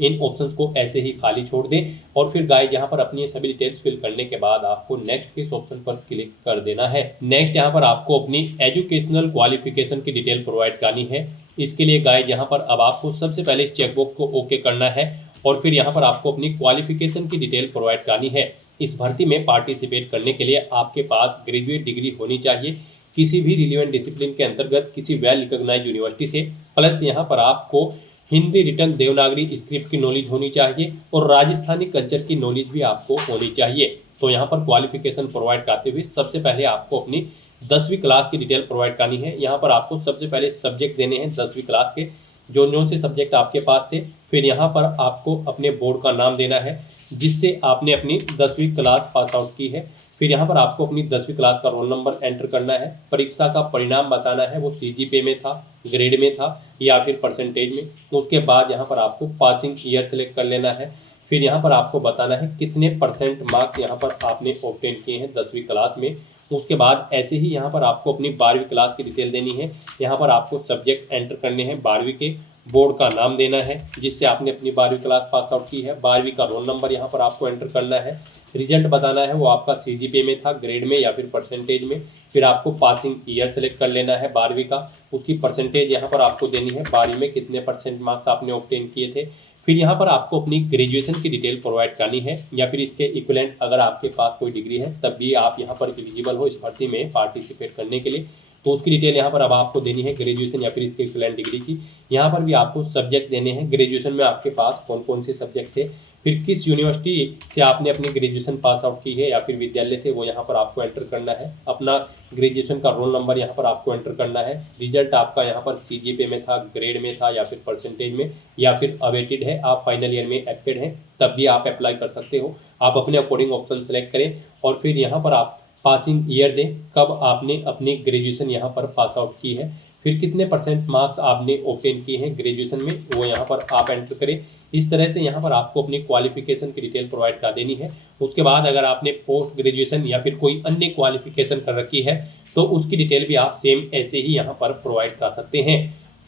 इन ऑप्शंस को ऐसे ही खाली छोड़ दें और फिर गाइस यहाँ पर अपनी सभी डिटेल्स फिल करने के बाद आपको नेक्स्ट के इस ऑप्शन पर क्लिक कर देना है। नेक्स्ट यहाँ पर आपको अपनी एजुकेशनल क्वालिफिकेशन की डिटेल प्रोवाइड करनी है। इसके लिए गाइस यहाँ पर अब आपको सबसे पहले चेकबॉक्स को ओके करना है और फिर यहाँ पर आपको अपनी क्वालिफिकेशन की डिटेल प्रोवाइड करनी है। इस भर्ती में पार्टिसिपेट करने के लिए आपके पास ग्रेजुएट डिग्री होनी चाहिए किसी भी रिलेवेंट डिसिप्लिन के अंतर्गत किसी वेल रिकॉग्नाइज्ड यूनिवर्सिटी से, प्लस यहाँ पर आपको हिंदी रिटर्न देवनागरी स्क्रिप्ट की नॉलेज होनी चाहिए और राजस्थानी कल्चर की नॉलेज भी आपको होनी चाहिए। तो यहाँ पर क्वालिफिकेशन प्रोवाइड करते हुए सबसे पहले आपको अपनी 10वीं क्लास की डिटेल प्रोवाइड करनी है। यहाँ पर आपको सबसे पहले सब्जेक्ट देने हैं 10वीं क्लास के, जो से सब्जेक्ट आपके पास थे। फिर यहाँ पर आपको अपने बोर्ड का नाम देना है जिससे आपने अपनी 10वीं क्लास पास आउट की है। फिर यहाँ पर आपको अपनी 10वीं क्लास का रोल नंबर एंटर करना है, परीक्षा का परिणाम बताना है, वो CGPA में था, ग्रेड में था या फिर परसेंटेज में। उसके बाद यहाँ पर आपको पासिंग ईयर सेलेक्ट कर लेना है। फिर यहाँ पर आपको बताना है कितने परसेंट मार्क्स यहाँ पर आपने ऑब्टेन किए हैं 10वीं क्लास में। उसके बाद ऐसे ही यहाँ पर आपको अपनी 12वीं क्लास की डिटेल देनी है। यहाँ पर आपको सब्जेक्ट एंटर करने हैं 12वीं के, बोर्ड का नाम देना है जिससे आपने अपनी 12वीं क्लास पास आउट की है, 12वीं का रोल नंबर यहाँ पर आपको एंटर करना है, रिजल्ट बताना है वो आपका CGPA में था, ग्रेड में या फिर परसेंटेज में। फिर आपको पासिंग ईयर सेलेक्ट कर लेना है 12वीं का, उसकी परसेंटेज यहाँ पर आपको देनी है, 12वीं में कितने परसेंट मार्क्स आपने ऑब्टेन किए थे। फिर यहाँ पर आपको अपनी ग्रेजुएशन की डिटेल प्रोवाइड करनी है या फिर इसके इक्विवेलेंट अगर आपके पास कोई डिग्री है तब भी आप यहाँ पर एलिजिबल हो इस भर्ती में पार्टिसिपेट करने के लिए। तो उसकी डिटेल यहाँ पर अब आपको देनी है ग्रेजुएशन या फिर इसके इक्विवेलेंट डिग्री की। यहाँ पर भी आपको सब्जेक्ट देने हैं, ग्रेजुएशन में आपके पास कौन कौन से सब्जेक्ट थे, फिर किस यूनिवर्सिटी से आपने अपनी ग्रेजुएशन पास आउट की है या फिर विद्यालय से, वो यहाँ पर आपको एंटर करना है। अपना ग्रेजुएशन का रोल नंबर यहाँ पर आपको एंटर करना है, रिजल्ट आपका यहाँ पर CGPA में था, ग्रेड में था या फिर परसेंटेज में या फिर अवेटेड है, आप फाइनल ईयर में एक्टेड हैं तब भी आप अप्लाई कर सकते हो। आप अपने अकॉर्डिंग ऑप्शन सेलेक्ट करें और फिर यहाँ पर आप पासिंग ईयर दें, कब आपने अपनी ग्रेजुएशन यहाँ पर पास आउट की है, फिर कितने परसेंट मार्क्स आपने ऑब्टेन किए हैं ग्रेजुएशन में, वो यहाँ पर आप एंटर करें। इस तरह से यहाँ पर आपको अपनी क्वालिफिकेशन की डिटेल प्रोवाइड कर देनी है। उसके बाद अगर आपने पोस्ट ग्रेजुएशन या फिर कोई अन्य क्वालिफिकेशन कर रखी है तो उसकी डिटेल भी आप सेम ऐसे ही यहाँ पर प्रोवाइड कर सकते हैं।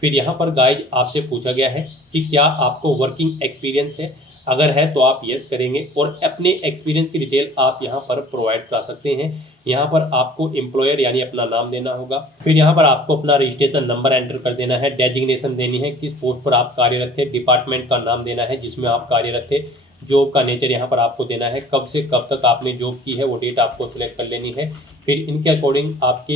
फिर यहाँ पर गाइज आपसे पूछा गया है कि क्या आपको वर्किंग एक्सपीरियंस है, अगर है तो आप यस करेंगे और अपने एक्सपीरियंस की डिटेल आप यहाँ पर प्रोवाइड कर सकते हैं। यहाँ पर आपको एम्प्लॉयर यानी अपना नाम देना होगा, फिर यहाँ पर आपको अपना रजिस्ट्रेशन नंबर एंटर कर देना है, डेजिग्नेशन देनी है किस पोस्ट पर आप कार्यरत थे, डिपार्टमेंट का नाम देना है जिसमें आप कार्यरत थे, जॉब का नेचर यहाँ पर आपको देना है, कब से कब तक आपने जॉब की है वो डेट आपको सिलेक्ट कर लेनी है। फिर इनके अकॉर्डिंग आपके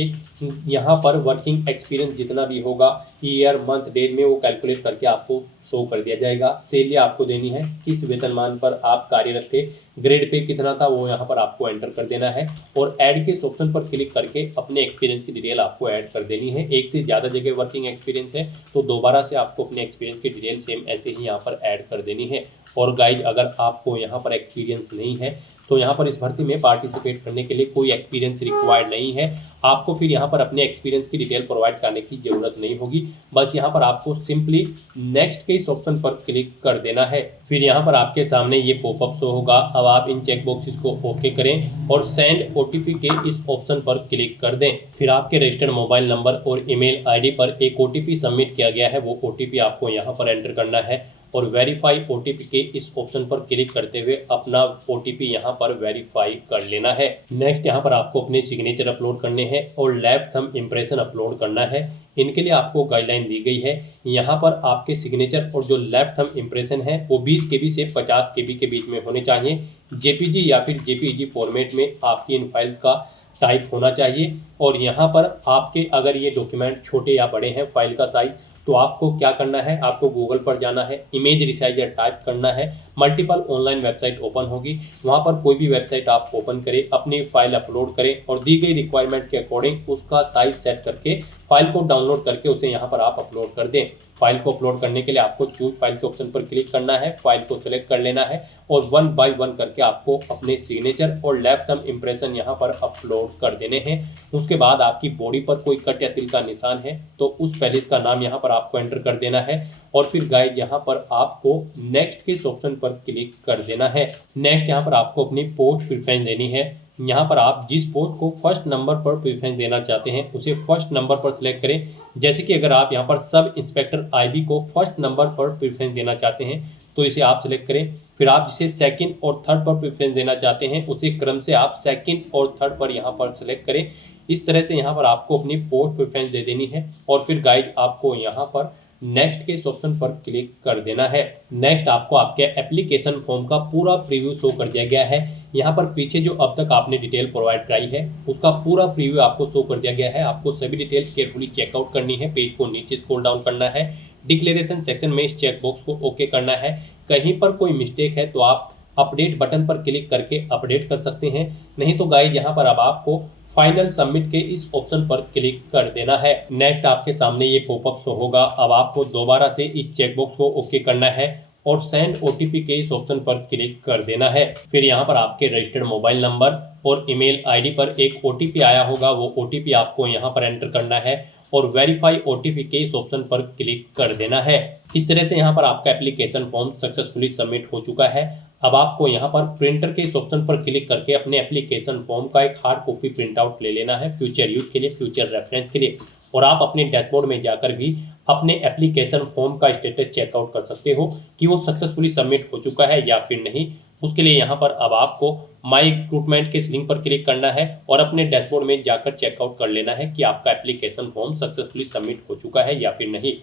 यहाँ पर वर्किंग एक्सपीरियंस जितना भी होगा ईयर मंथ डेट में वो कैलकुलेट करके आपको शो कर दिया जाएगा। सैलरी आपको देनी है, किस वेतनमान पर आप कार्यरत थे, ग्रेड पे कितना था वो यहाँ पर आपको एंटर कर देना है और ऐड के इस ऑप्शन पर क्लिक करके अपने एक्सपीरियंस की डिटेल आपको ऐड कर देनी है। एक से ज़्यादा जगह वर्किंग एक्सपीरियंस है तो दोबारा से आपको अपने एक्सपीरियंस की डिटेल सेम ऐसे ही यहाँ पर ऐड कर देनी है। और गाइड अगर आपको यहाँ पर एक्सपीरियंस नहीं है तो यहाँ पर इस भर्ती में पार्टिसिपेट करने के लिए कोई एक्सपीरियंस रिक्वायर्ड नहीं है। आपको फिर यहाँ पर अपने एक्सपीरियंस की डिटेल प्रोवाइड करने की ज़रूरत नहीं होगी। बस यहाँ पर आपको सिंपली नेक्स्ट के इस ऑप्शन पर क्लिक कर देना है। फिर यहाँ पर आपके सामने ये पॉपअप शो होगा। अब आप इन चेक बॉक्सेस को ओके करें और सेंड ओटीपी के इस ऑप्शन पर क्लिक कर दें। फिर आपके रजिस्टर्ड मोबाइल नंबर और ईमेल आईडी पर एक ओटीपी सबमिट किया गया है, वो ओटीपी आपको यहाँ पर एंटर करना है और वेरीफाई ओटीपी के इस ऑप्शन पर क्लिक करते हुए अपना ओटीपी यहाँ पर वेरीफाई कर लेना है। नेक्स्ट यहाँ पर आपको अपने सिग्नेचर अपलोड करने हैं और लेफ्ट थंब इम्प्रेशन अपलोड करना है। इनके लिए आपको गाइडलाइन दी गई है। यहाँ पर आपके सिग्नेचर और जो लेफ्ट थंब इम्प्रेशन है वो 20 KB से 50 KB के बीच में होने चाहिए। जेपीजी या फिर जेपीईजी फॉर्मेट में आपकी इन फाइल्स का टाइप होना चाहिए। और यहाँ पर आपके अगर ये डॉक्यूमेंट छोटे या बड़े हैं फाइल का साइज, तो आपको क्या करना है, आपको गूगल पर जाना है, इमेज रिसाइजर टाइप करना है, मल्टीपल ऑनलाइन वेबसाइट ओपन होगी, वहाँ पर कोई भी वेबसाइट आप ओपन करें, अपनी फाइल अपलोड करें और दी गई रिक्वायरमेंट के अकॉर्डिंग उसका साइज सेट करके फाइल को डाउनलोड करके उसे यहाँ पर आप अपलोड कर दें। फाइल को अपलोड करने के लिए आपको चूज फाइल के ऑप्शन पर क्लिक करना है, फाइल को सिलेक्ट कर लेना है और 1 बाय 1 करके आपको अपने सिग्नेचर और लेफ्ट थंब इम्प्रेशन यहाँ पर अपलोड कर देने हैं। उसके बाद आपकी बॉडी पर कोई कट या तिल का निशान है तो उस पैलेस का नाम यहाँ पर आपको एंटर कर देना है और फिर गाइड यहाँ पर आपको नेक्स्ट के इस ऑप्शन पर क्लिक कर देना है। नेक्स्ट यहाँ पर आपको अपनी पोस्ट प्रेफरेंस देनी है। यहाँ पर आप जिस पोस्ट को फर्स्ट नंबर पर प्रेफरेंस देना चाहते हैं उसे फर्स्ट नंबर पर सिलेक्ट करें। जैसे कि अगर आप यहाँ पर सब इंस्पेक्टर आईबी को फर्स्ट नंबर पर प्रेफरेंस देना चाहते हैं तो इसे आप सिलेक्ट करें। फिर आप जिसे सेकंड और थर्ड पर प्रेफरेंस देना चाहते हैं उसे क्रम से आप सेकंड और थर्ड पर यहाँ पर सिलेक्ट करें। इस तरह से यहाँ पर आपको अपनी पोस्ट प्रेफरेंस दे देनी है और फिर गाइड आपको यहाँ पर नेक्स्ट के इस ऑप्शन पर क्लिक कर देना है। नेक्स्ट आपको आपके एप्लीकेशन फॉर्म का पूरा प्रीव्यू शो कर दिया गया है। यहाँ पर पीछे जो अब तक आपने डिटेल प्रोवाइड कराई है उसका पूरा प्रीव्यू आपको शो कर दिया गया है। आपको सभी डिटेल केयरफुली चेकआउट करनी है, पेज को नीचे स्क्रॉल डाउन करना है, डिक्लेरेशन सेक्शन में इस चेक बॉक्स को ओके करना है। कहीं पर कोई मिस्टेक है तो आप अपडेट बटन पर क्लिक करके अपडेट कर सकते हैं, नहीं तो गाइड यहाँ पर अब आपको फाइनल सबमिट के इस ऑप्शन पर क्लिक कर देना है। नेक्स्ट आपके सामने ये पॉपअप शो होगा। अब आपको दोबारा से इस चेकबॉक्स को ओके करना है और सेंड ओटीपी के इस ऑप्शन पर क्लिक कर देना है। फिर यहाँ पर आपके रजिस्टर्ड मोबाइल नंबर और ईमेल आईडी पर एक ओटीपी आया होगा, वो ओटीपी आपको यहाँ पर एंटर करना है और वेरीफाई ओटीपी के इस ऑप्शन पर क्लिक कर देना है। इस तरह से यहाँ पर आपका एप्लीकेशन फॉर्म सक्सेसफुली सबमिट हो चुका है। अब आपको यहाँ पर प्रिंटर के इस ऑप्शन पर क्लिक करके अपने एप्लीकेशन फॉर्म का एक हार्ड कॉपी प्रिंट आउट ले लेना है फ्यूचर यूज के लिए, फ्यूचर रेफरेंस के लिए। और आप अपने डैशबोर्ड में जाकर भी अपने एप्लीकेशन फॉर्म का स्टेटस चेकआउट कर सकते हो कि वो सक्सेसफुली सबमिट हो चुका है या फिर नहीं। उसके लिए यहाँ पर अब आपको माई रिक्रूटमेंट के लिंक पर क्लिक करना है और अपने डैशबोर्ड में जाकर चेकआउट कर लेना है कि आपका एप्लीकेशन फॉर्म सक्सेसफुली सबमिट हो चुका है या फिर नहीं।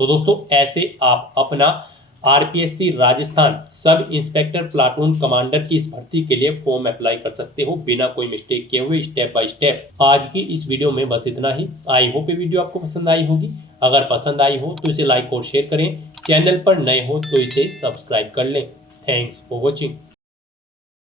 तो दोस्तों ऐसे आप अपना RPSC Rajasthan sub inspector platoon commander की इस भर्ती के लिए फॉर्म अप्लाई कर सकते हो बिना कोई मिस्टेक किए हुए, स्टेप बाय स्टेप। आज की इस वीडियो में बस इतना ही। आई होप ये वीडियो आपको पसंद आई होगी। अगर पसंद आई हो तो इसे लाइक और शेयर करें, चैनल पर नए हो तो इसे सब्सक्राइब कर लें। Thanks for watching.